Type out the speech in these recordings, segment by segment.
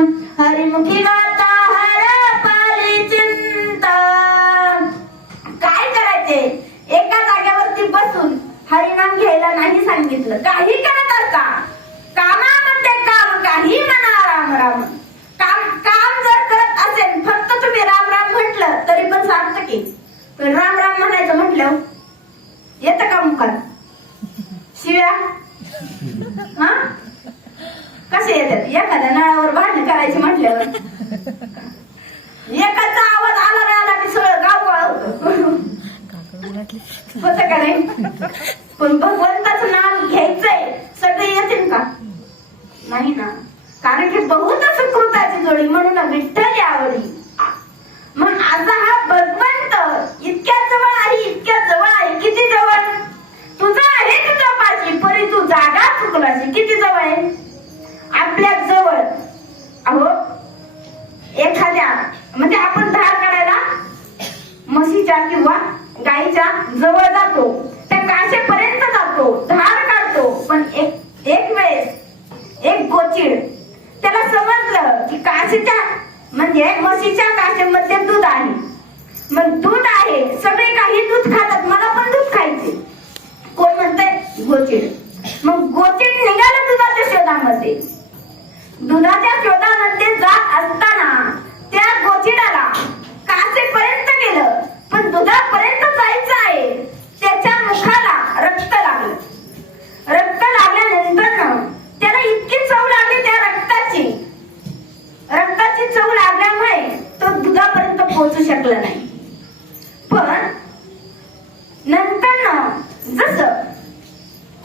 हरिमुखी गाता हर पाली चिंता. काय करायचे? एका जागेवरती बसून हरिनाम घ्यायला नाही सांगितलं. काही करत असता कामामध्ये काम, काही म्हणा राम राम. काम जर करत असेल फक्त तुम्ही राम राम म्हटलं तरी पण सार्थ की. पण राम राम म्हणायचं म्हटलं येतं का मुखात शिव्या? हा कसे येतात? एखाद्या नळावर भांडण करायची म्हटल्यावर एकाचा आवाज आला नाही आला की सगळं गाव गोळा होत का नाही? पण भगवंताचं नाव घ्यायचंय सगळे येतील का? नाही ना. कारण की बहुत सुकृताची जोडी म्हणून विठ्ठल आवडी. मग आता हा भगवंत इतक्या जवळ आहे, इतक्या जवळ आहे. किती जवळ? तुझा आहे तुझा पाशी परी तू जागा चुकलाशी. किती जवळ आहे? आपल्या जवळ. अहो एखाद्या म्हणजे आपण धार काढायला म्हशीच्या किंवा गाईच्या जवळ जातो, त्या काशेपर्यंत जातो, धार काढतो. पण एक वेळेस एक गोचिड त्याला समजलं की काशीच्या म्हणजे म्हशीच्या काशेमध्ये दूध आहे. मग दूध आहे, सगळे काही दूध खातात, मला पण दूध खायचे. कोण म्हणतंय? गोचिड. मग गोचिड निघालं दुधाच्या शोधामध्ये. दुधाच्या शोधामध्ये जात असताना त्या गोचिडाला कासेपर्यंत गेलं, पण दुधापर्यंत जायचं आहे. त्याच्या मुखाला रक्त लागलं. रक्त लागल्यानंतर त्याला इतकी चव लागली त्या रक्ताची चव लागल्यामुळे तो दुधापर्यंत पोहोचू शकला नाही. पण नंतर जसं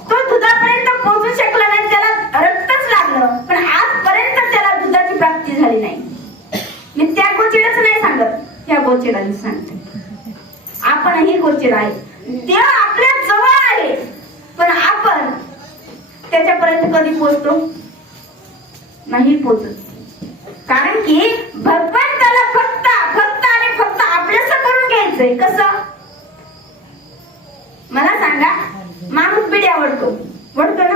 तो दुधापर्यंत पोहोचू शकला नाही, त्याला रक्तच लागलं, पण आजपर्यंत त्याला दुधाची प्राप्ती झाली नाही. मी त्या गोचिडच नाही सांगत, त्या गोचिडाने सांगते. आपणही गोचिड आहे. देव आपल्या जवळ आहे, पण आपण त्याच्यापर्यंत कधी पोहोचतो? नाही पोहोचत. कारण की भगवंताला फक्त आणि फक्त आपलंसं करून घ्यायचंय. कसं? मला सांगा, माणूस बिडी आवडतो, वडतो ना?